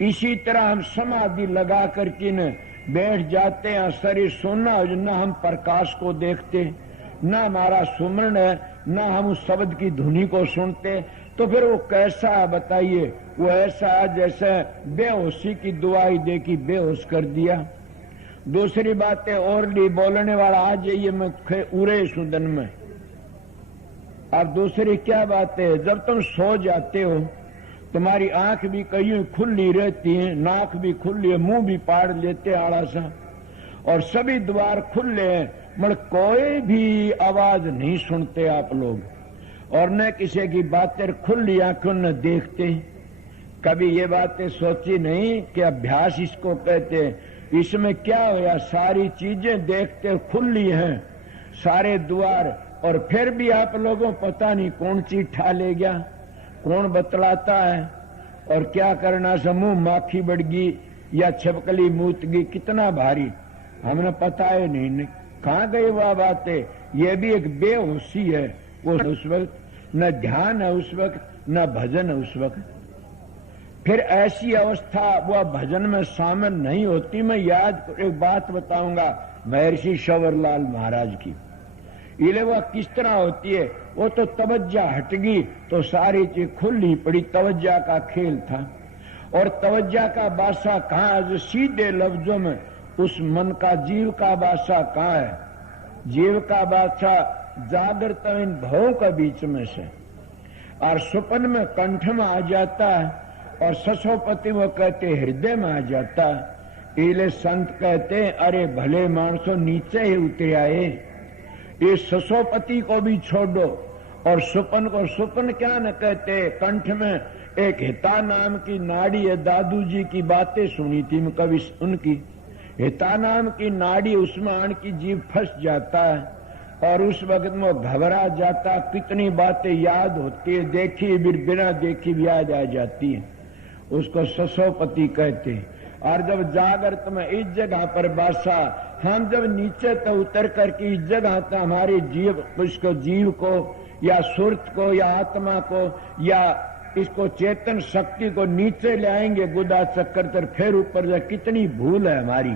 इसी तरह हम समाधि लगा करके न बैठ जाते हैं, शरीर सुनना हो, न हम प्रकाश को देखते, न हमारा सुमरण है, न हम उस शब्द की धुनी को सुनते, तो फिर वो कैसा है बताइए? वो ऐसा है जैसे बेहोशी की दवाई दे की बेहोश कर दिया। दूसरी बात है, और बोलने वाला आ जाइए मैं उरे सुदन में। अब दूसरी क्या बात है, जब तुम सो जाते हो तुम्हारी आंख भी कहीं खुली रहती है, नाक भी खुली है, मुंह भी पाड़ लेते आड़ा सा, और सभी द्वार खुले हैं, मगर कोई भी आवाज नहीं सुनते आप लोग, और न किसी की बातें खुली आंखों न देखते। कभी ये बातें सोची नहीं कि अभ्यास इसको कहते हैं। इसमें क्या होया, सारी चीजें देखते खुली हैं, सारे द्वार, और फिर भी आप लोगों पता नहीं कौन चीज ठा ले गया, कौन बतलाता है, और क्या करना, समूह माखी बढ़ गई या छिपकली मूत गई, कितना भारी हमने पता है नहीं कहाँ गई वह बातें। ये भी एक बेहोशी है। वो उस वक्त न ध्यान है, उस वक्त न भजन है उस वक्त। फिर ऐसी अवस्था वह भजन में शामिल नहीं होती। मैं याद एक बात बताऊंगा महर्षि शंवरलाल महाराज की। इले वह किस तरह होती है, वो तो तवज्जा हट गई तो सारी चीज खुली पड़ी, तवज्जा का खेल था। और तवज्जा का बादशाह कहाँ है? जो सीधे लफ्जों में उस मन का जीव का बादशाह कहाँ है? जीव का बादशाह जागृत इन भावों के बीच में से, और सुपन में कंठ में आ जाता है, और ससोपति वो कहते हृदय में आ जाता है। इले संत कहते हैं, अरे भले मानसो नीचे ही उतर आए, ये ससोपति को भी छोड़ो और सुपन को। सुपन क्या न कहते, कंठ में एक हिता नाम की नाड़ी है, दादू जी की बातें सुनी थी मैं कभी उनकी। हिता नाम की नाड़ी, उसमें आन की जीव फंस जाता है, और उस वक्त में घबरा जाता, कितनी बातें याद होती है, देखी भी बिना देखी भी याद आ जाती है, उसको ससोपति कहते हैं। और जब जागृत में इस जगह पर बादशाह, हम जब नीचे तो उतर करके इस जगह तो हमारे जीव, उसको जीव को या सुरत को या आत्मा को या इसको चेतन शक्ति को नीचे ले आएंगे गुदा चक्कर तर, फिर ऊपर जा, कितनी भूल है हमारी।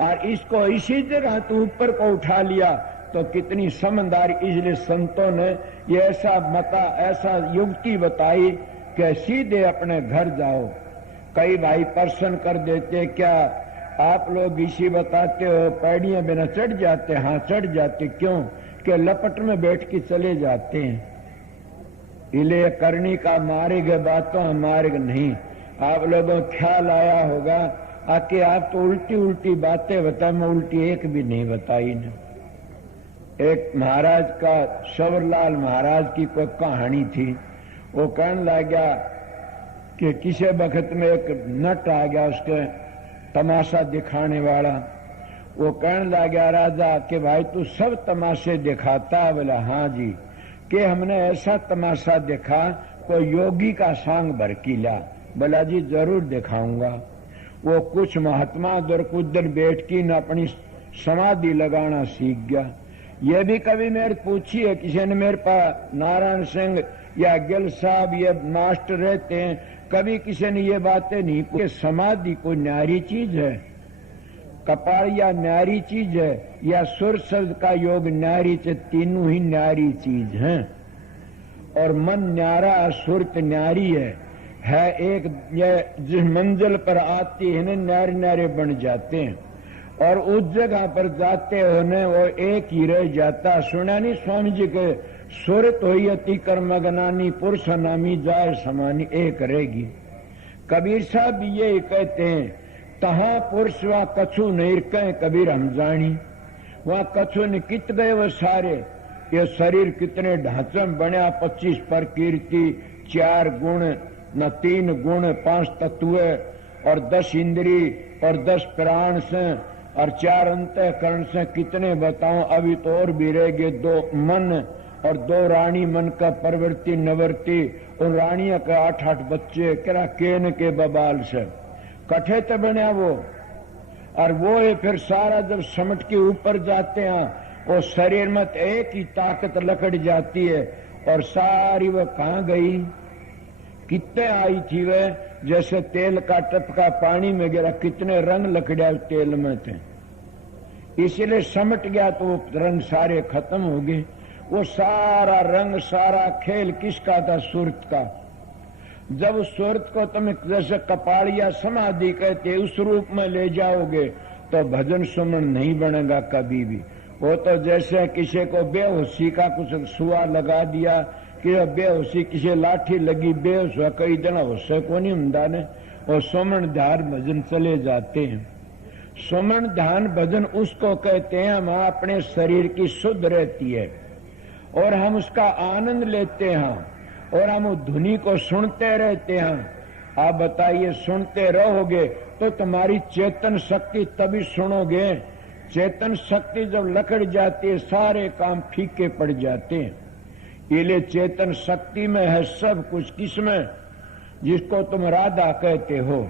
और इसको इसी जगह तो ऊपर को उठा लिया तो कितनी समझदारी। इसलिए संतों ने ये ऐसा मता, ऐसा युक्ति बताई कि सीधे अपने घर जाओ। कई भाई प्रश्न कर देते, क्या आप लोग इसी बताते हो पैड़ियां बिना चढ़ जाते? हाँ चढ़ जाते। क्यों? कि लपट में बैठ के चले जाते हैं। इले करनी का मार्ग बातों मार्ग नहीं। आप लोगों को ख्याल आया होगा आके आप तो उल्टी उल्टी बातें बता, मैं उल्टी एक भी नहीं बताई न। एक महाराज का, शंवरलाल महाराज की कोई कहानी थी। वो कहने लगा कि किसी वक्त में एक नट आ गया उसके तमाशा दिखाने वाला। वो कहने लगा राजा कि भाई तू सब तमाशे दिखाता है? बोला हाँ जी। कि हमने ऐसा तमाशा देखा, कोई योगी का सांग भर किला। बोला जी जरूर दिखाऊंगा। वो कुछ महात्मा उधर कुदर बैठ की न अपनी समाधि लगाना सीख गया। ये भी कभी मेरे पूछी है किसी ने मेरे पास, नारायण सिंह या गिल साहब ये मास्टर रहते हैं, कभी किसी ने ये बातें नहीं कि समाधि कोई न्यारी चीज है, कपाल या न्यारी चीज है, या सुर शब्द का योग न्यारी से, तीनों ही न्यारी चीज हैं। और मन न्यारा, सुरत न्यारी है एक। ये जिस मंजिल पर आती है न्यारे न्यारे बन जाते हैं, और उस जगह पर जाते होने वो एक ही रह जाता। सुना नहीं स्वामी जी के, सुरत हुई अति कर्मगनानी, पुरुष नामी जाए समानी एक रहेगी। कबीर साहब भी ये कहते हैं, तहां पुरुष व कछु नहीं कहें कबीर हम जानी। वहां कछु ने कित गए वो सारे, ये शरीर कितने ढांचे में बने, 25 प्रकृति, 4 गुण न 3 गुण, 5 तत्व और 10 इंद्री और 10 प्राण से और 4 अंतःकरण से, कितने बताऊं। अभी तो और भी रह गए 2 मन और 2 रानी मन का परवर्ती नवर्ती और रानिया के 8-8 बच्चे करा केन के बबाल से कठे तो बना वो। और वो है फिर सारा जब समट के ऊपर जाते हैं वो शरीर में एक ही ताकत लकड़ जाती है और सारी वह कहां गई, कितने आई थी वह, जैसे तेल का टपका पानी में गिरा, कितने रंग लकड़िया तेल में थे, इसलिए समट गया तो वो रंग सारे खत्म हो गए। वो सारा रंग सारा खेल किसका था? सूरत का। जब उस सूरत को तुम जैसे कपाड़िया समाधि कहते उस रूप में ले जाओगे तो भजन सुमन नहीं बनेगा कभी भी। वो तो जैसे किसी को बेहोशी का कुछ सुआ लगा दिया कि बेहोशी किसी लाठी लगी बेहोश हुआ, कई दिन होशे को नहीं होता ने, और सुमन ध्यान भजन चले जाते हैं। सुमन ध्यान भजन उसको कहते हैं हम अपने शरीर की शुद्ध रहती है और हम उसका आनंद लेते हैं और हम धुनी को सुनते रहते हैं। आप बताइए, सुनते रहोगे तो तुम्हारी चेतन शक्ति तभी सुनोगे। चेतन शक्ति जब लकड़ जाती है सारे काम फीके पड़ जाते हैं। इसलिए चेतन शक्ति में है सब कुछ। किसमें? जिसको तुम राधा कहते हो,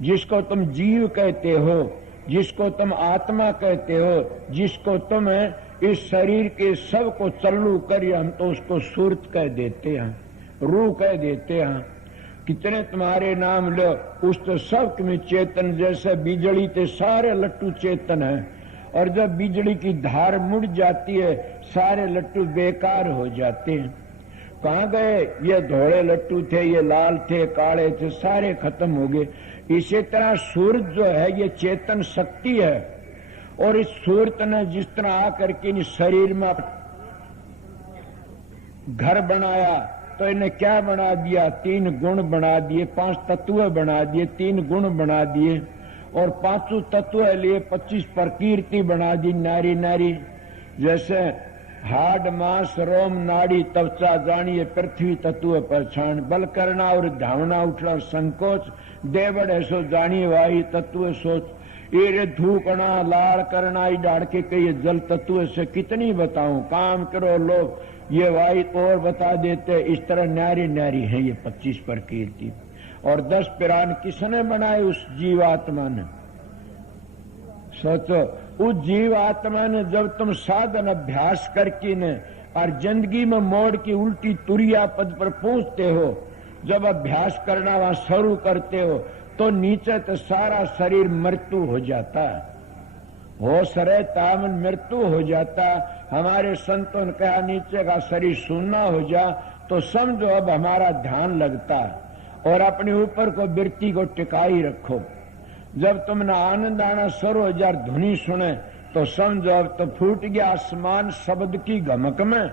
जिसको तुम जीव कहते हो, जिसको तुम आत्मा कहते हो, जिसको तुम इस शरीर के सब को चल्लू करिए, हम तो उसको सूरत कह देते हैं, रूह कह देते हैं। कितने तुम्हारे नाम लो, उस तो सब में चेतन, जैसे बिजली के सारे लट्टू चेतन है और जब बिजली की धार मुड़ जाती है सारे लट्टू बेकार हो जाते हैं। कहाँ गए? ये धोले लट्टू थे, ये लाल थे, काले थे, सारे खत्म हो गए। इसी तरह सूरत जो है ये चेतन शक्ति है और इस सूरत ने जिस तरह आकर के इन शरीर में घर बनाया तो इन्हें क्या बना दिया? 3 गुण बना दिए, 5 तत्व बना दिए, 3 गुण बना दिए और 5 तत्व लिए 25 प्रकृति बना दी नारी नारी। जैसे हाड मांस रोम नाड़ी त्वचा जानिए पृथ्वी तत्व पहचान, बल करना और धावना उठना संकोच, देवड़ ऐसो जानिए वायु तत्व सोच, ये धूपना लाल करना ही डाड़ के कही जल तत्व से कितनी बताऊं, काम करो लोग ये वायु और बता देते। इस तरह न्यारी न्यारी है ये 25 प्रकृति और 10 प्राण किसने बनाए? उस जीवात्मा ने। सोचो, उस जीवात्मा ने जब तुम साधन अभ्यास करके ने और जिंदगी में मोड़ की उल्टी तुरिया पद पर पहुंचते हो, जब अभ्यास करना वहां शुरू करते हो तो नीचे तो सारा शरीर मृत्यु हो जाता है, होश रहता मन मृत्यु हो जाता। हमारे संतों ने कहा नीचे का शरीर सुनना हो जा तो समझो अब हमारा ध्यान लगता है और अपने ऊपर को वृत्ति को टिकाई रखो। जब तुमने आनंद आना 100,000 धुनी सुने तो समझो अब तो फूट गया आसमान शब्द की घमक में,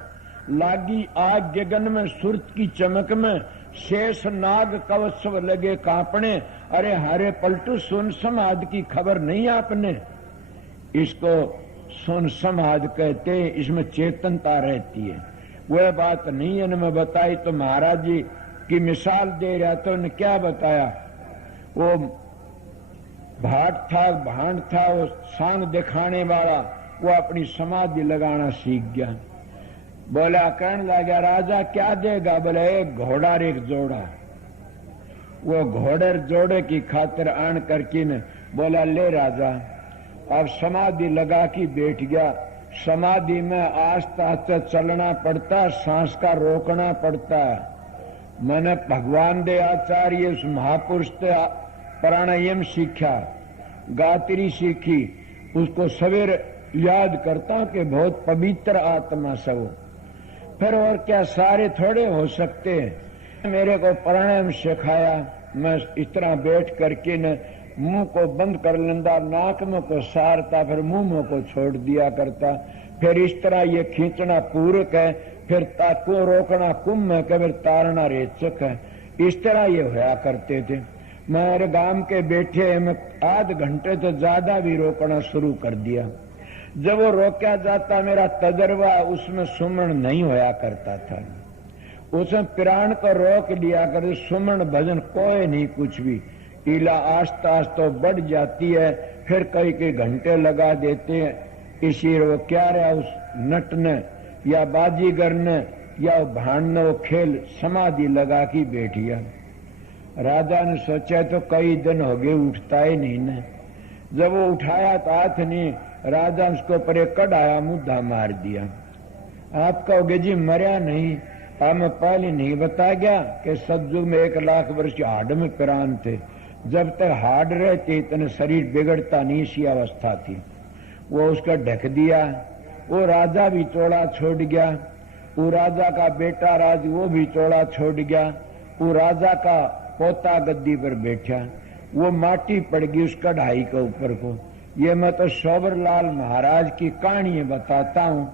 लागी आग गगन में सुरत की चमक में, शेष नाग कवच सब लगे कांपने, अरे हरे पलटू सुन समाध की खबर नहीं आपने? इसको सुन समाध कहते हैं, इसमें चेतनता रहती है। वह बात नहीं है, मैं बताई तो महाराज जी की मिसाल दे रहा तो उन्हें क्या बताया? वो भाट था, भांड था, वो सांग दिखाने वाला, वो अपनी समाधि लगाना सीख गया। बोला, कहने लगा राजा क्या देगा? बोले 1 घोड़ा और 1 जोड़ा। वो घोड़े जोड़े की खातिर आन करके ने बोला ले राजा। अब समाधि लगा के बैठ गया। समाधि में आस्ते आस्ते चलना पड़ता, सांस का रोकना पड़ता। मैंने भगवान दे आचार्य उस महापुरुष से प्राणायाम सीखा, गायत्री सीखी, उसको सवेरे याद करता कि बहुत पवित्र आत्मा सब। फिर और क्या सारे थोड़े हो सकते हैं। मेरे को प्राणायाम सिखाया, मैं इस तरह बैठ करके न मुंह को बंद कर लेंदा, नाक में को सारता, फिर मुंह में को छोड़ दिया करता। फिर इस तरह ये खींचना पूरक है, फिर को रोकना कुंभ है, फिर तारना रेचक है। इस तरह ये होया करते थे। मेरे गांव के बैठे में आध घंटे तो ज्यादा भी रोकना शुरू कर दिया। जब वो रोका जाता मेरा तजर्बा उसमें सुमरण नहीं होया करता था। उसमें प्राण को रोक लिया कर, सुमरण भजन कोई नहीं कुछ भी। इला आस्ता आस्ता बढ़ जाती है, फिर कई घंटे लगा देते हैं। इसी वो क्या रहा उस नट ने या बाजीगर ने या भाण ने वो खेल समाधि लगा के बैठिया। राजा ने सोचा तो कई दिन हो गए उठता ही नहीं ने। जब वो उठाया तो हाथ नहीं, राजा ने उसको पर कढ़ाया, मुद्दा मार दिया। आप कहोगे जी मरिया नहीं, हमें पहले नहीं बता गया कि सतयुग में 1 लाख वर्ष हाड़ में प्राण थे। जब तक हाड़ रहते इतने शरीर बिगड़ता नहीं, सी अवस्था थी। वो उसका ढक दिया। वो राजा भी चौड़ा छोड़ गया। वो राजा का बेटा राज वो भी चौड़ा छोड़ गया। वो राजा का पोता गद्दी पर बैठा। वो माटी पड़ गई उस कढ़ाई के ऊपर को। ये मैं तो सोबरलाल महाराज की कहानी बताता हूँ।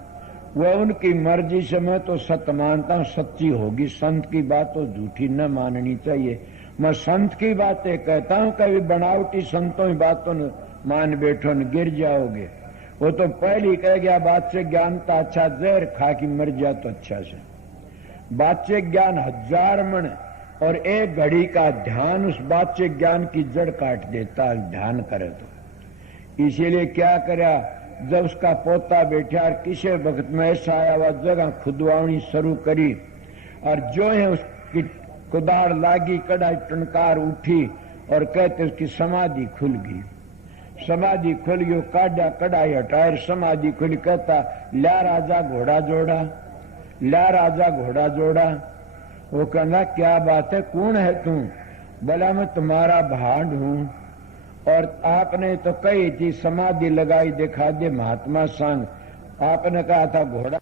वह उनकी मर्जी से मैं तो सत्य मानता हूँ, सच्ची होगी। संत की बात तो झूठी न माननी चाहिए। मैं संत की बातें कहता हूँ, कभी बनावटी संतों की बातों न मान बैठो न गिर जाओगे। वो तो पहली कह गया बात से ज्ञान था अच्छा, जहर खा की मर जा तो अच्छा से। बात से ज्ञान 1000 मन और 1 घड़ी का ध्यान उस बात से ज्ञान की जड़ काट देता है, ध्यान करे तो। इसीलिए क्या करा, जब उसका पोता बैठा और किसी वक्त में ऐसा आया हुआ जगह खुदवानी शुरू करी और जो है उसकी कुदाड़ लागी, कड़ाई टनकार उठी और कहते उसकी समाधि खुल गई। समाधि खुल गई, काढ़ा कड़ाई हटाए, समाधि खुल। कहता ला राजा घोड़ा जोड़ा, ला राजा घोड़ा जोड़ा। वो कहना क्या बात है, कौन है तू? बोला मैं तुम्हारा भांड हूं और आपने तो कही थी समाधि लगाई दिखा दे महात्मा संग। आपने कहा था घोड़ा